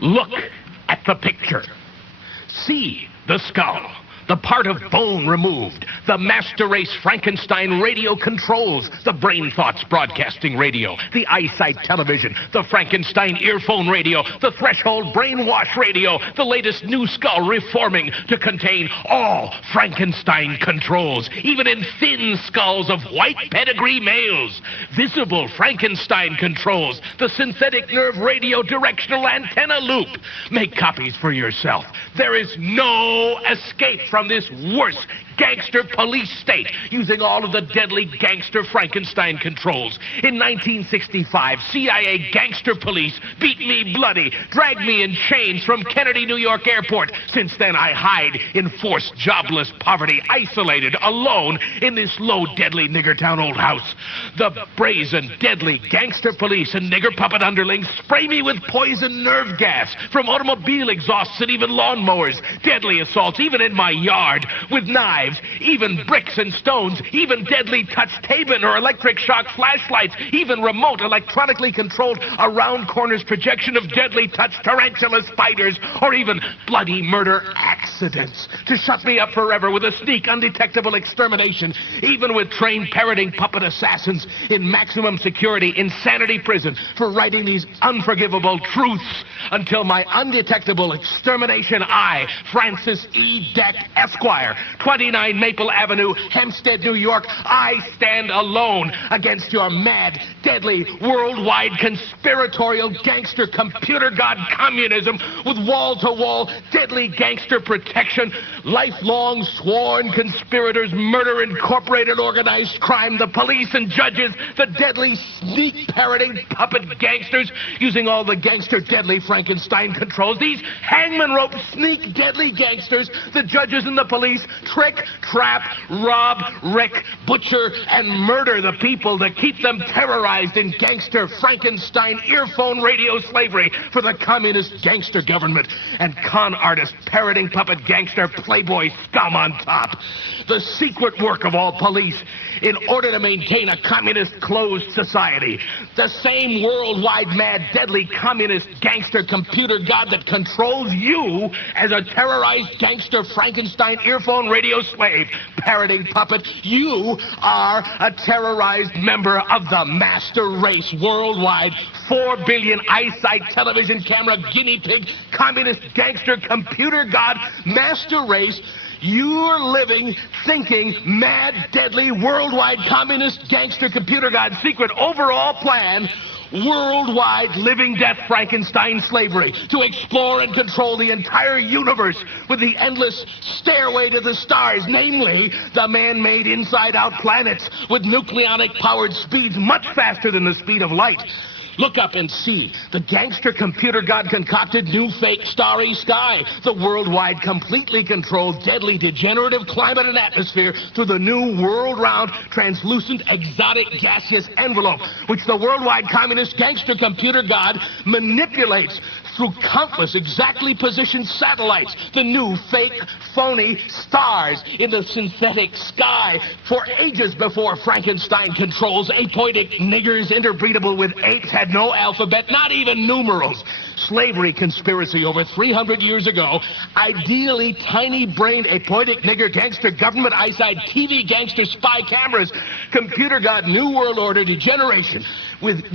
Look at the picture. See the skull, the part of bone removed. The master race Frankenstein radio controls the Brain Thoughts broadcasting radio, the Eyesight television, the Frankenstein earphone radio, the Threshold brainwash radio, the latest new skull reforming to contain all Frankenstein controls, even in thin skulls of white pedigree males. Visible Frankenstein controls, the synthetic nerve radio directional antenna loop. Make copies for yourself. There is no escape from this worst gangster police state using all of the deadly gangster Frankenstein controls. In 1965, CIA gangster police beat me bloody, dragged me in chains from Kennedy, New York airport. Since then, I hide in forced jobless poverty, isolated, alone in this low, deadly nigger town old house. The brazen, deadly gangster police and nigger puppet underlings spray me with poison nerve gas from automobile exhausts and even lawnmowers. Deadly assaults, even in my yard, with knives, even bricks and stones, even deadly touch Tabin or electric shock flashlights, even remote electronically controlled around corners projection of deadly touch tarantula spiders, or even bloody murder accidents to shut me up forever with a sneak undetectable extermination, even with trained parroting puppet assassins in maximum security insanity prison for writing these unforgivable truths until my undetectable extermination. I, Francis E. Deck, Esquire, 29 Maple Avenue, Hempstead, New York, I stand alone against your mad, deadly, worldwide conspiratorial gangster computer god communism with wall-to-wall deadly gangster protection, lifelong sworn conspirators, murder incorporated organized crime, the police and judges, the deadly sneak parroting puppet gangsters using all the gangster deadly Frankenstein controls, these hangman rope sneak deadly gangsters, the judges and the police trick, trap, rob, wreck, butcher, and murder the people to keep them terrorized in gangster Frankenstein earphone radio slavery for the communist gangster government and con artist parroting puppet gangster playboy scum on top. The secret work of all police in order to maintain a communist closed society. The same worldwide mad deadly communist gangster computer god that controls you as a terrorized gangster Frankenstein earphone radio slave, parroting puppet. You are a terrorized member of the master race worldwide 4 billion eyesight television camera guinea pig communist gangster computer god master race. You're living, thinking, mad, deadly, worldwide communist gangster computer god secret overall plan, worldwide living death Frankenstein slavery to explore and control the entire universe with the endless stairway to the stars, namely the man-made inside-out planets with nucleonic powered speeds much faster than the speed of light. Look up and see the gangster computer god concocted new fake starry sky, the worldwide completely controlled deadly degenerative climate and atmosphere through the new world-round translucent exotic gaseous envelope, which the worldwide communist gangster computer god manipulates through countless exactly positioned satellites, the new fake phony stars in the synthetic sky. For ages before Frankenstein controls, apoitic niggers interbreedable with apes had no alphabet, not even numerals. Slavery conspiracy over 300 years ago. Ideally tiny-brained apoitic nigger gangster government eyesight TV gangster spy cameras. Computer god new world order degeneration.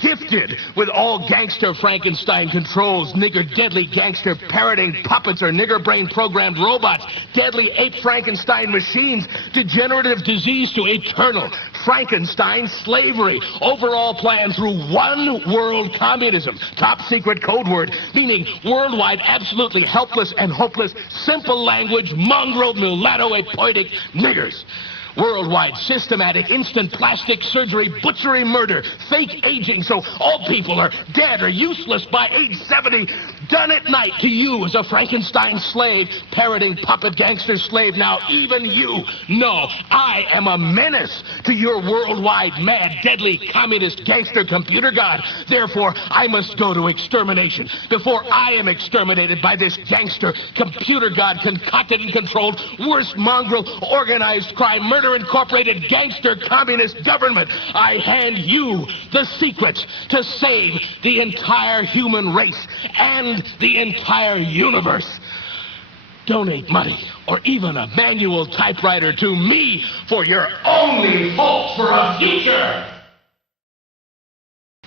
Gifted with all gangster Frankenstein controls, nigger deadly gangster parroting puppets or nigger brain programmed robots, deadly ape Frankenstein machines, degenerative disease to eternal Frankenstein slavery, overall plan through one world communism, top secret code word, meaning worldwide absolutely helpless and hopeless, simple language, mongrel mulatto apoitic niggers. Worldwide, systematic, instant plastic surgery, butchery, murder, fake aging, so all people are dead or useless by age 70. Done at night to you as a Frankenstein slave, parroting puppet gangster slave. Now even you know I am a menace to your worldwide, mad, deadly, communist gangster computer god. Therefore, I must go to extermination before I am exterminated by this gangster computer god concocted and controlled, worst mongrel, organized crime, Murder Incorporated gangster communist government, I hand you the secret to save the entire human race and the entire universe. Donate money or even a manual typewriter to me for your only hope for a future.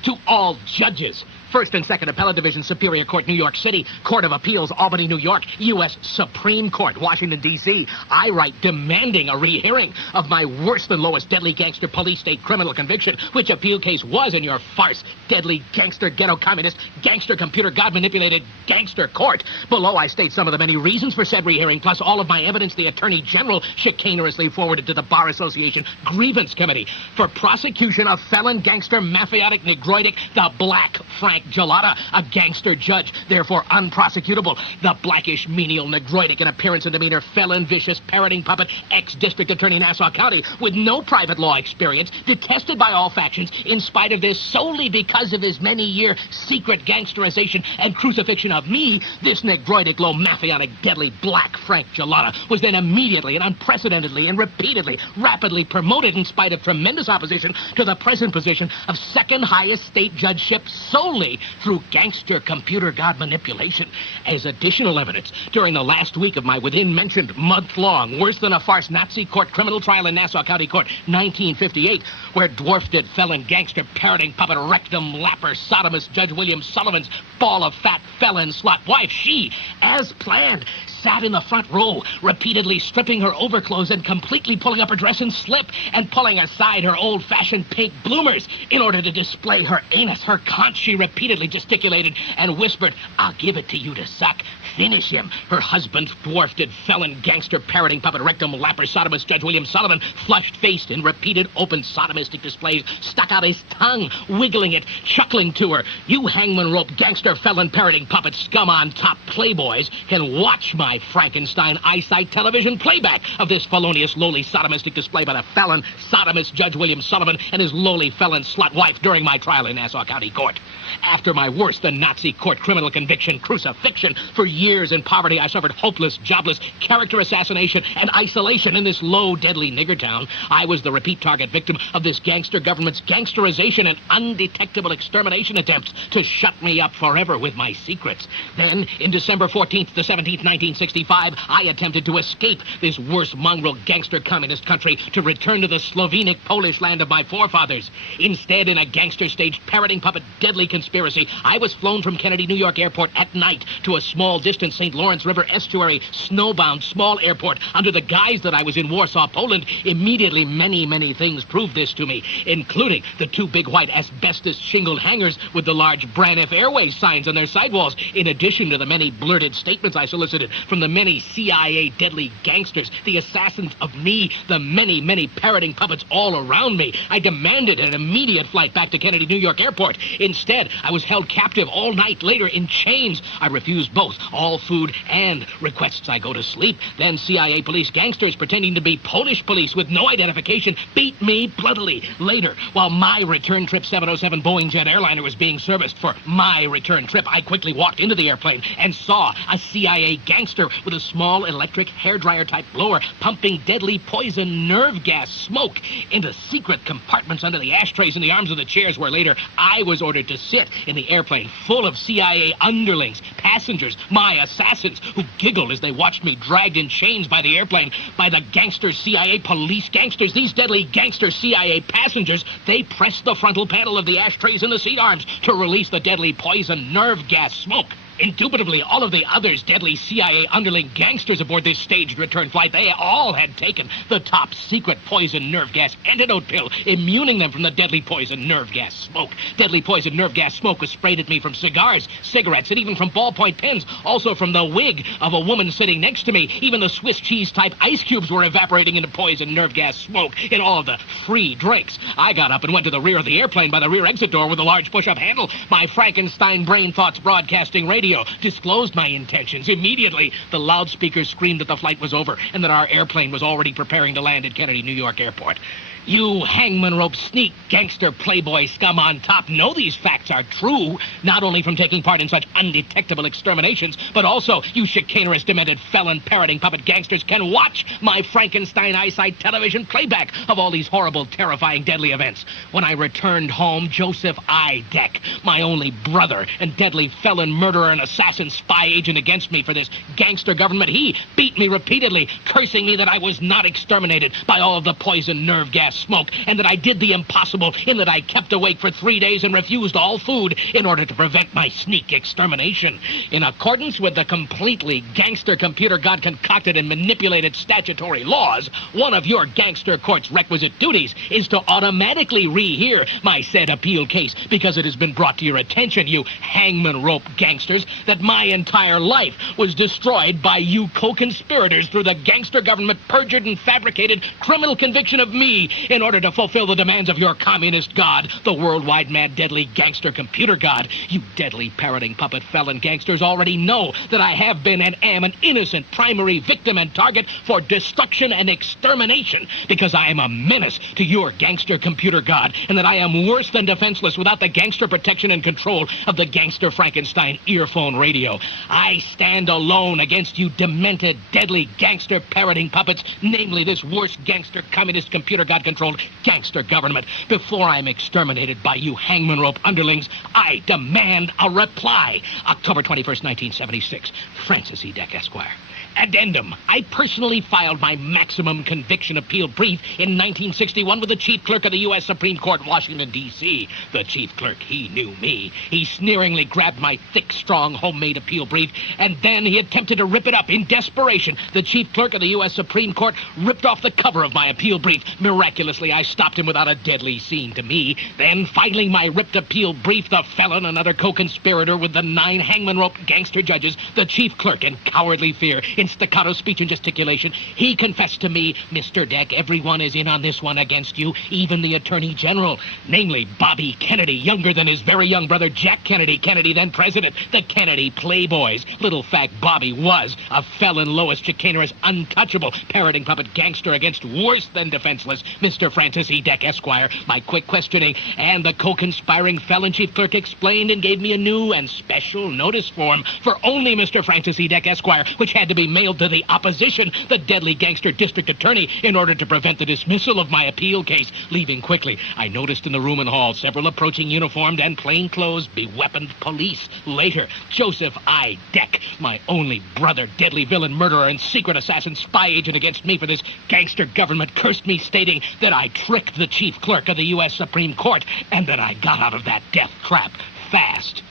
To all judges, First and Second Appellate Division, Superior Court, New York City, Court of Appeals, Albany, New York, U.S. Supreme Court, Washington, D.C., I write demanding a rehearing of my worse than lowest deadly gangster police state criminal conviction, which appeal case was in your farce, deadly gangster, ghetto communist, gangster computer god-manipulated gangster court. Below I state some of the many reasons for said rehearing, plus all of my evidence the Attorney General chicanerously forwarded to the Bar Association Grievance Committee for prosecution of felon gangster mafiotic negroidic, the Black Frank Gelada, a gangster judge, therefore unprosecutable. The blackish, menial, negroidic in appearance and demeanor, felon, vicious, parroting puppet, ex-district attorney Nassau County, with no private law experience, detested by all factions, in spite of this, solely because of his many-year secret gangsterization and crucifixion of me, this negroidic, low, mafionic, deadly Black Frank Gelada was then immediately and unprecedentedly and repeatedly, rapidly promoted in spite of tremendous opposition to the present position of second highest state judgeship solely through gangster computer god manipulation. As additional evidence, during the last week of my within-mentioned month-long, worse-than-a-farce Nazi court criminal trial in Nassau County Court, 1958, where dwarfed felon gangster parroting puppet rectum lapper sodomist Judge William Sullivan's ball of fat felon slut wife, she, as planned, sat in the front row, repeatedly stripping her overclothes and completely pulling up her dress and slip and pulling aside her old-fashioned pink bloomers in order to display her anus, her conch. She repeatedly gesticulated and whispered, "I'll give it to you to suck. Finish him." Her husband, dwarfed felon gangster parroting puppet rectum lapper sodomist Judge William Sullivan, flushed-faced in repeated open sodomistic displays, stuck out his tongue, wiggling it, chuckling to her. "You hangman rope gangster felon parroting puppet scum on top playboys can watch my Frankenstein eyesight television playback of this felonious lowly sodomistic display by the felon sodomist Judge William Sullivan and his lowly felon slut wife during my trial in Nassau County Court. After my worse-than-Nazi court criminal conviction, crucifixion, for years in poverty I suffered hopeless, jobless, character assassination, and isolation in this low, deadly nigger town. I was the repeat target victim of this gangster government's gangsterization and undetectable extermination attempts to shut me up forever with my secrets. Then, in December 14th to 17th, 1965, I attempted to escape this worse mongrel gangster communist country to return to the Slovenic Polish land of my forefathers. Instead, in a gangster-staged parroting puppet deadly conspiracy, I was flown from Kennedy, New York Airport at night to a small distant St. Lawrence River estuary, snowbound small airport under the guise that I was in Warsaw, Poland. Immediately, many things proved this to me, including the two big white asbestos shingled hangars with the large Braniff Airways signs on their sidewalls, in addition to the many blurted statements I solicited from the many CIA deadly gangsters, the assassins of me, the many parroting puppets all around me. I demanded an immediate flight back to Kennedy, New York Airport. Instead, I was held captive all night, later in chains. I refused both all food and requests I go to sleep. Then CIA police gangsters pretending to be Polish police with no identification beat me bloodily. Later, while my return trip 707 Boeing jet airliner was being serviced for my return trip, I quickly walked into the airplane and saw a CIA gangster with a small electric hairdryer type blower pumping deadly poison nerve gas smoke into secret compartments under the ashtrays in the arms of the chairs, where later I was ordered to sit in the airplane full of CIA underlings, passengers, my assassins, who giggled as they watched me dragged in chains by the airplane by the gangster CIA police gangsters. These deadly gangster CIA passengers, they pressed the frontal panel of the ashtrays in the seat arms to release the deadly poison nerve gas smoke. Indubitably, all of the others deadly CIA underling gangsters aboard this staged return flight, they all had taken the top secret poison nerve gas antidote pill, immuning them from the deadly poison nerve gas smoke. Deadly poison nerve gas smoke was sprayed at me from cigars, cigarettes, and even from ballpoint pens, also from the wig of a woman sitting next to me. Even the Swiss cheese-type ice cubes were evaporating into poison nerve gas smoke in all of the free drinks. I got up and went to the rear of the airplane by the rear exit door with a large push-up handle, my Frankenstein Brain Thoughts Broadcasting Radio radio disclosed my intentions. Immediately, the loudspeakers screamed that the flight was over and that our airplane was already preparing to land at Kennedy, New York Airport. You hangman rope sneak, gangster, playboy scum on top know these facts are true, not only from taking part in such undetectable exterminations, but also you chicanerous, demented, felon, parroting puppet gangsters can watch my Frankenstein eyesight television playback of all these horrible, terrifying, deadly events. When I returned home, Joseph I. Deck, my only brother and deadly felon, murderer, and assassin spy agent against me for this gangster government, he beat me repeatedly, cursing me that I was not exterminated by all of the poison nerve gas smoke, and that I did the impossible in that I kept awake for 3 days and refused all food in order to prevent my sneak extermination. In accordance with the completely gangster computer god concocted and manipulated statutory laws, one of your gangster court's requisite duties is to automatically rehear my said appeal case, because it has been brought to your attention, you hangman rope gangsters, that my entire life was destroyed by you co-conspirators through the gangster government perjured and fabricated criminal conviction of me in order to fulfill the demands of your communist god, the worldwide mad deadly gangster computer god. You deadly parroting puppet felon gangsters already know that I have been and am an innocent primary victim and target for destruction and extermination, because I am a menace to your gangster computer god, and that I am worse than defenseless without the gangster protection and control of the gangster Frankenstein earphone radio. I stand alone against you demented, deadly gangster parroting puppets, namely this worst gangster communist computer god controlled gangster government. Before I'm exterminated by you hangman rope underlings, I demand a reply. October 21st, 1976. Francis E. Deck, Esquire. Addendum. I personally filed my maximum conviction appeal brief in 1961 with the chief clerk of the U.S. Supreme Court, Washington, D.C. The chief clerk, he knew me. He sneeringly grabbed my thick, strong, homemade appeal brief, and then he attempted to rip it up. In desperation, the chief clerk of the U.S. Supreme Court ripped off the cover of my appeal brief. Miraculously, I stopped him without a deadly scene to me. Then, filing my ripped appeal brief, the felon, another co-conspirator with the 9 hangman rope gangster judges, the chief clerk, in cowardly fear, in staccato speech and gesticulation, he confessed to me, Mr. Deck, everyone is in on this one against you, even the Attorney General, namely Bobby Kennedy, younger than his very young brother Jack Kennedy, Kennedy then president, the Kennedy Playboys. Little fact, Bobby was a felon, lowest, chicanerous, untouchable, parroting puppet gangster against worse than defenseless Mr. Francis E. Deck, Esquire. My quick questioning and the co-conspiring felon chief clerk explained and gave me a new and special notice form for only Mr. Francis E. Deck, Esquire, which had to be mailed to the opposition, the deadly gangster district attorney, in order to prevent the dismissal of my appeal case. Leaving quickly, I noticed in the room and hall several approaching uniformed and plainclothes, beweaponed police. Later, Joseph I. Deck, my only brother, deadly villain, murderer, and secret assassin spy agent against me for this gangster government, cursed me, stating that I tricked the chief clerk of the U.S. Supreme Court and that I got out of that death trap fast.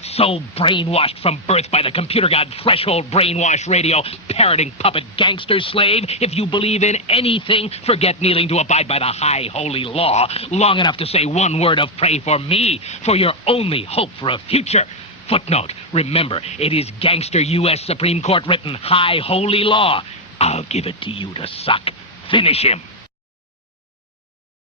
So brainwashed from birth by the computer god threshold brainwash radio, parroting puppet gangster slave, if you believe in anything, forget kneeling to abide by the high holy law long enough to say one word of pray for me, for your only hope for a future. Footnote, remember, it is gangster U.S. Supreme Court written high holy law. I'll give it to you to suck. Finish him.